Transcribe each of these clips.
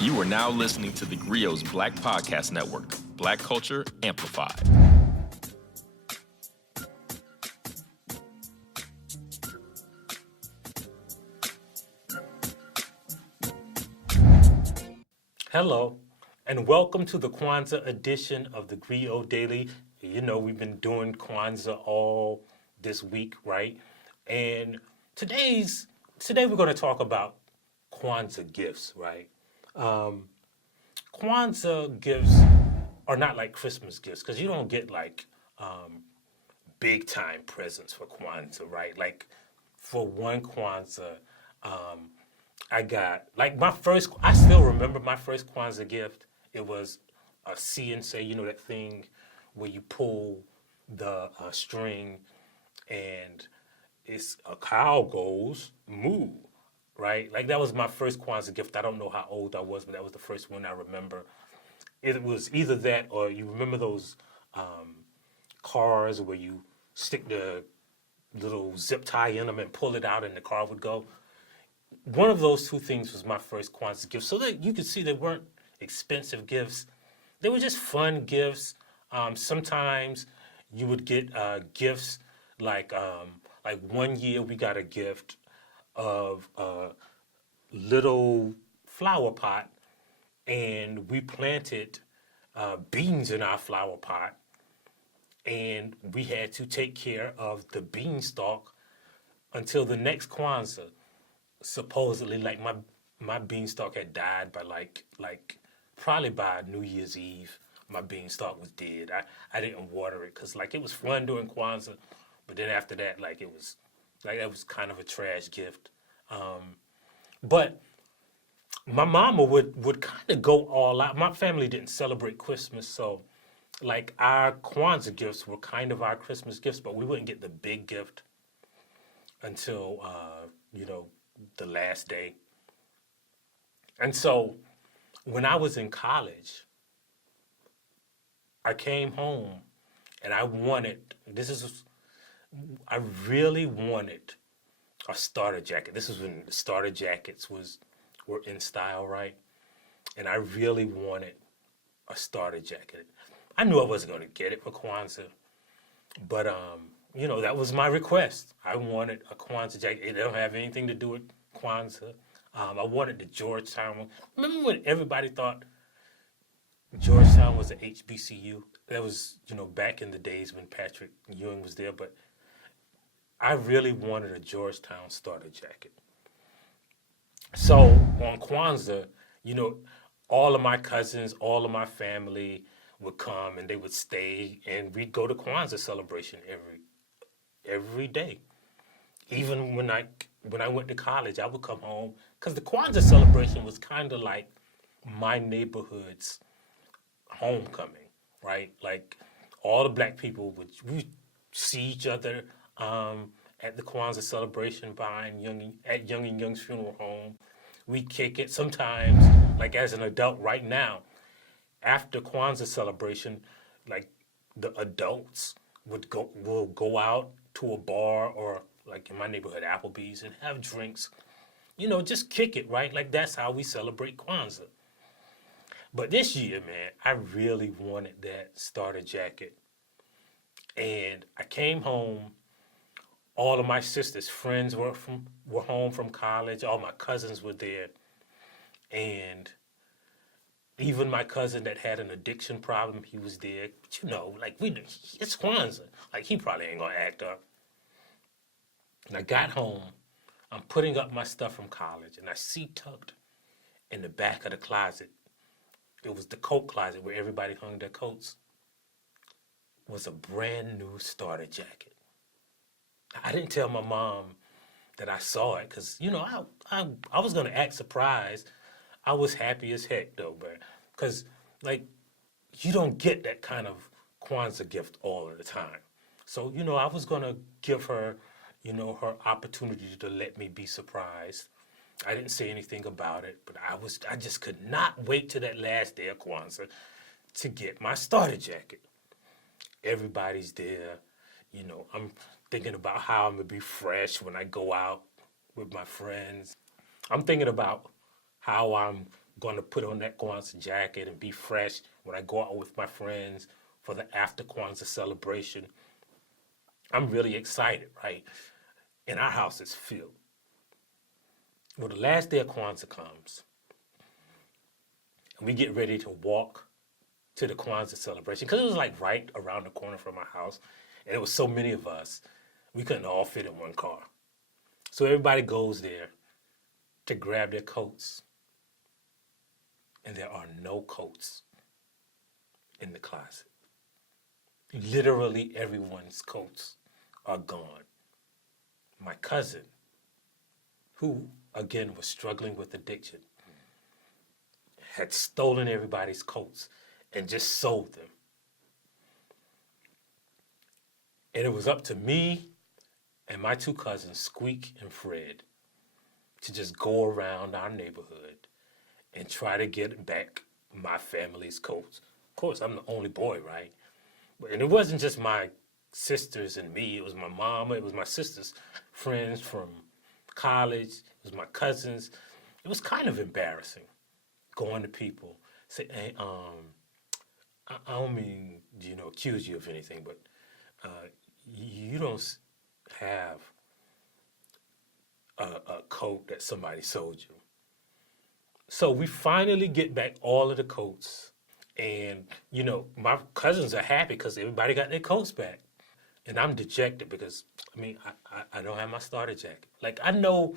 You are now listening to theGrio's Black Podcast Network, Black Culture Amplified. Hello, and welcome to the Kwanzaa edition of the theGrio Daily. You know, we've been doing Kwanzaa all this week, right? And today we're going to talk about Kwanzaa gifts, right? Kwanzaa gifts are not like Christmas gifts because you don't get like big time presents for Kwanzaa, right? Like for one Kwanzaa, I got like I still remember my first Kwanzaa gift. It was a see and say, you know, that thing where you pull the string and it's a cow goes moo, right? Like that was my first Kwanzaa gift. I don't know how old I was, but that was the first one I remember. It was either that or you remember those cars where you stick the little zip tie in them and pull it out and the car would go. One of those two things was my first Kwanzaa gift. So that you could see they weren't expensive gifts. They were just fun gifts. Sometimes you would get gifts like 1 year we got a gift of a little flower pot and we planted beans in our flower pot and we had to take care of the beanstalk until the next Kwanzaa. Supposedly, like my beanstalk had died by like probably by New Year's Eve. My beanstalk was dead. I didn't water it because like it was fun during Kwanzaa, but then after that, like it was like that was kind of a trash gift. But my mama would kind of go all out. My family didn't celebrate Christmas, so like our Kwanzaa gifts were kind of our Christmas gifts, but we wouldn't get the big gift until the last day. And so when I was in college, I came home and I really wanted a starter jacket. This is when the starter jackets were in style, right? And I really wanted a starter jacket. I knew I wasn't going to get it for Kwanzaa, but that was my request. I wanted a Kwanzaa jacket. It don't have anything to do with Kwanzaa. I wanted the Georgetown one. Remember when everybody thought Georgetown was an HBCU? That was, back in the days when Patrick Ewing was there, but I really wanted a Georgetown starter jacket. So on Kwanzaa, all of my cousins, all of my family would come and they would stay and we'd go to Kwanzaa celebration every day. Even when I went to college, I would come home because the Kwanzaa celebration was kind of like my neighborhood's homecoming, right? Like all the black people we see each other at the Kwanzaa celebration at Young and Young's funeral home. We kick it sometimes, like as an adult right now, after Kwanzaa celebration, like the adults will go out to a bar or like in my neighborhood, Applebee's, and have drinks, just kick it, right? Like that's how we celebrate Kwanzaa. But this year, man, I really wanted that starter jacket. And I came home, all of my sister's friends were home from college, all my cousins were there. And even my cousin that had an addiction problem, he was there. But it's Kwanzaa. Like he probably ain't gonna act up. And I got home, I'm putting up my stuff from college, and I see tucked in the back of the closet, it was the coat closet where everybody hung their coats, was a brand new starter jacket. I didn't tell my mom that I saw it because, I was going to act surprised. I was happy as heck, though, because, you don't get that kind of Kwanzaa gift all of the time. So, I was going to give her, her opportunity to let me be surprised. I didn't say anything about it, but I just could not wait till that last day of Kwanzaa to get my starter jacket. Everybody's there. I'm thinking about how I'm going to be fresh when I go out with my friends. I'm thinking about how I'm going to put on that Kwanzaa jacket and be fresh when I go out with my friends for the after Kwanzaa celebration. I'm really excited, right? And our house is filled. Well, the last day of Kwanzaa comes, and we get ready to walk to the Kwanzaa celebration because it was like right around the corner from our house, and it was so many of us, we couldn't all fit in one car. So everybody goes there to grab their coats, and there are no coats in the closet. Literally everyone's coats are gone. My cousin, who again was struggling with addiction, had stolen everybody's coats and just sold them. And it was up to me and my two cousins, Squeak and Fred, to just go around our neighborhood and try to get back my family's coats. Of course, I'm the only boy, right? And it wasn't just my sisters and me. It was my mama. It was my sister's friends from college. It was my cousins. It was kind of embarrassing going to people, say, hey, I don't mean, accuse you of anything, but you don't have a coat that somebody sold you. So we finally get back all of the coats. And, my cousins are happy because everybody got their coats back. And I'm dejected because, I don't have my starter jacket. Like, I know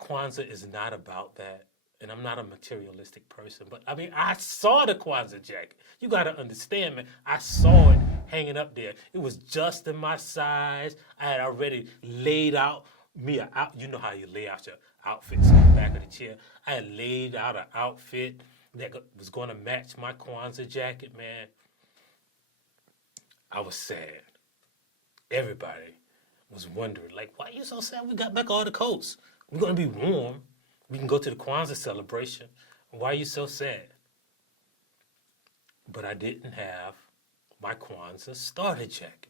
Kwanzaa is not about that. And I'm not a materialistic person. But, I saw the Kwanzaa jacket. You got to understand, man. I saw it hanging up there. It was just in my size. I had already laid out you know how you lay out your outfits in the back of the chair. I had laid out an outfit that was going to match my Kwanzaa jacket, man. I was sad. Everybody was wondering, like, why are you so sad? We got back all the coats. We're going to be warm. We can go to the Kwanzaa celebration. Why are you so sad? But I didn't have my Kwanzaa starter jacket.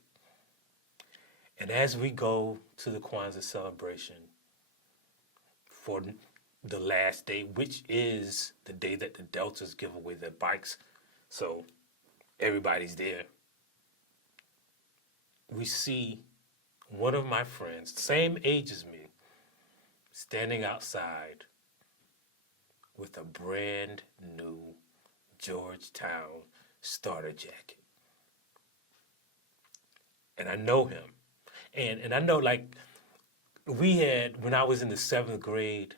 And as we go to the Kwanzaa celebration for the last day, which is the day that the Deltas give away their bikes, so everybody's there, we see one of my friends, same age as me, standing outside with a brand new Georgetown starter jacket. And I know him. And I know, like, when I was in the 7th grade,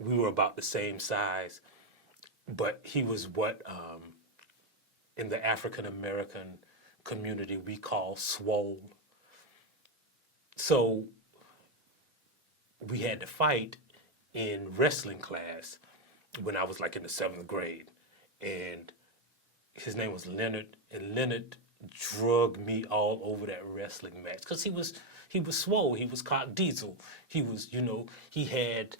we were about the same size, but he was what in the African American community we call swole. So we had to fight in wrestling class when I was like in the 7th grade. And his name was Leonard, and Leonard drug me all over that wrestling match because he was swole. He was cock diesel. He was, he had,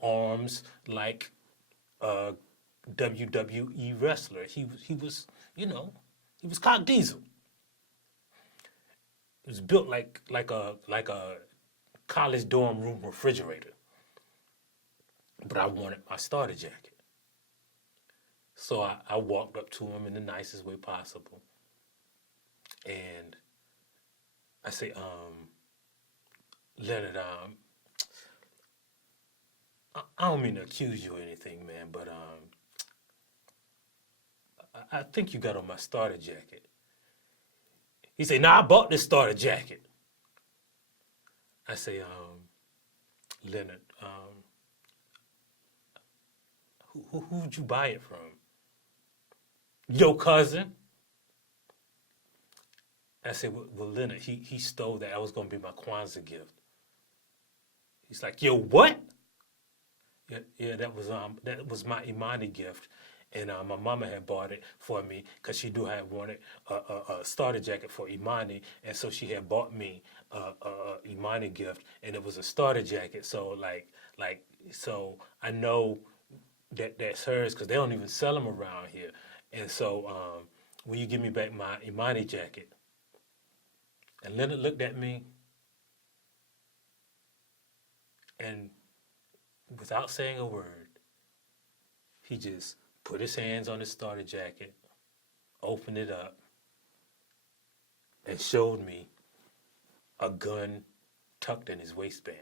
arms like a WWE wrestler. He was, he was cock diesel. He was built like a college dorm room refrigerator. But I wanted my starter jacket. So I walked up to him in the nicest way possible. And I say, Leonard, I don't mean to accuse you or anything, man, but I think you got on my starter jacket. He said, I bought this starter jacket. I say, Leonard, who'd you buy it from? Your cousin. I said, well, Leonard, he stole that. That was going to be my Kwanzaa gift. He's like, yo, what? Yeah, that was my Imani gift. And my mama had bought it for me because she had wanted a starter jacket for Imani. And so she had bought me a Imani gift, and it was a starter jacket. So, so I know that's hers because they don't even sell them around here. And so, will you give me back my Imani jacket? And Leonard looked at me, and without saying a word, he just put his hands on his starter jacket, opened it up, and showed me a gun tucked in his waistband.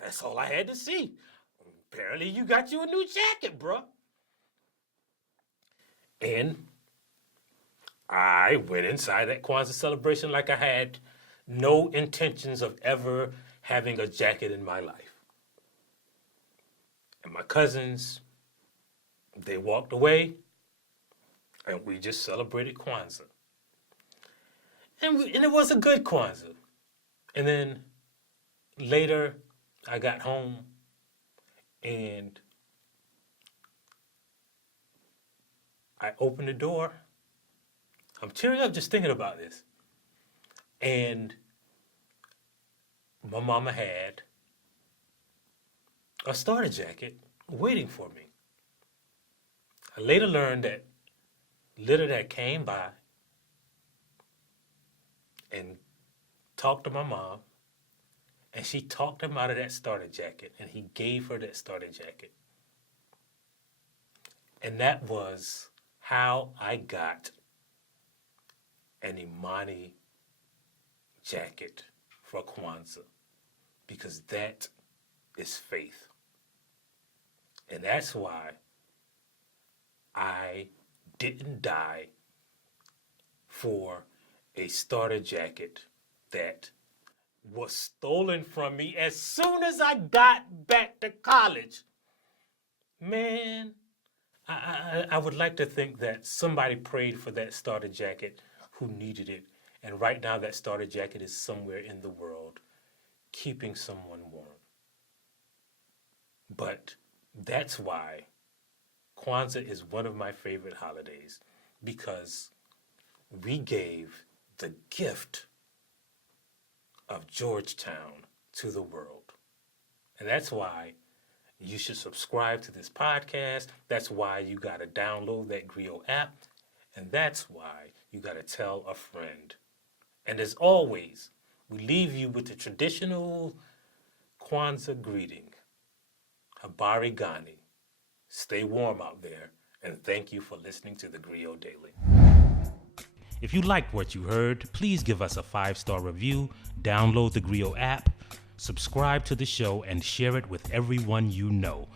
That's all I had to see. Apparently you got you a new jacket, bruh. And I went inside that Kwanzaa celebration like I had no intentions of ever having a jacket in my life. And my cousins, they walked away, and we just celebrated Kwanzaa. And it was a good Kwanzaa. And then later, I got home, and I opened the door. I'm tearing up just thinking about this. And my mama had a starter jacket waiting for me. I later learned that Litter that came by and talked to my mom, and she talked him out of that starter jacket, and he gave her that starter jacket. And that was how I got an Imani jacket for Kwanzaa, because that is faith. And that's why I didn't die for a starter jacket that was stolen from me as soon as I got back to college. Man, I would like to think that somebody prayed for that starter jacket who needed it. And right now that starter jacket is somewhere in the world keeping someone warm. But that's why Kwanzaa is one of my favorite holidays, because we gave the gift of Georgetown to the world. And that's why you should subscribe to this podcast. That's why you got to download that theGrio app. And that's why you got to tell a friend. And as always, we leave you with the traditional Kwanzaa greeting. Habari Gani. Stay warm out there, and thank you for listening to theGrio Daily. If you liked what you heard, please give us a 5-star review, download the theGrio app, subscribe to the show, and share it with everyone you know.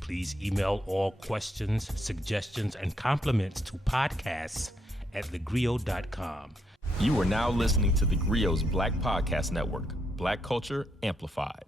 Please email all questions, suggestions, and compliments to podcasts@thegrio.com. You are now listening to theGrio's Black Podcast Network, Black Culture Amplified.